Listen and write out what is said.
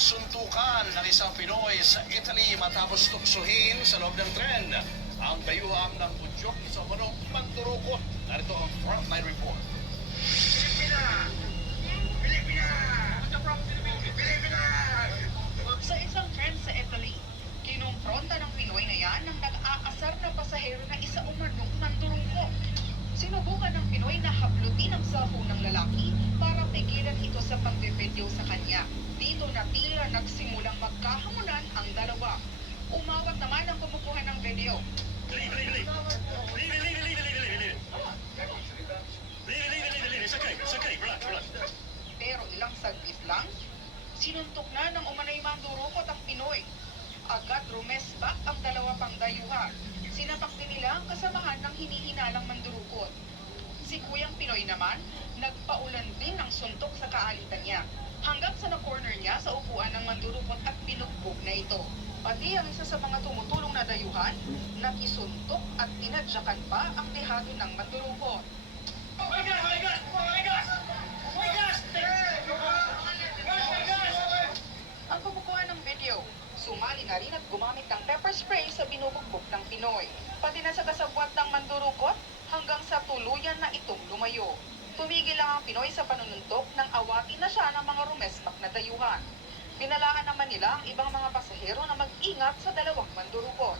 Suntukan ng isang Pinoy sa Italy matapos tuksuhin sa loob ng tren. Ang dayuhang ng budyok sa manong mandurukot. Narito ang Frontline Report. Pilipinas! Pilipinas! Pilipinas! Sa isang tren sa Italy, kinumpronta ng Pinoy na yan ng nag-aasar na pasahero na isa umanong mandurukot. Sinubukan ng Pinoy na haplutin ang cellphone ng lalaki para pigilan ito sa pagbibideo sa kanya. Dito na tila nagsimulang magkahamunan ang dalawa. Umawat naman ang kumukuha ng video. Pero ilang saglit lang, sinuntok na ng umanay mandurukot ang Pinoy. Agad rumesbak ang dalawa pang dayuhan. Sinapak din nila ang kasamahan ng hinihinalang mandurukot. Si Kuyang Pinoy naman, nagpaulan din ng suntok sa kaalitan niya. Hanggang sa na-corner niya sa upuan ng mandurukot at binugbog na ito. Pati ang isa sa mga tumutulong na dayuhan, nakisuntok at tinadyakan pa ang dehado ng mandurukot. Ang kumukuha ng video, sumali na rin at gumamit ng pepper spray sa binubugbog ng Pinoy. Pati na sa kasabwat ng mandurukot hanggang sa tuluyan na itong lumayo. Tumigil lang ang Pinoy sa panununtok nang awatin na siya ng mga rumesbak na dayuhan. Pinalaan naman nila ang ibang mga pasahero na mag-ingat sa dalawang mandurukot.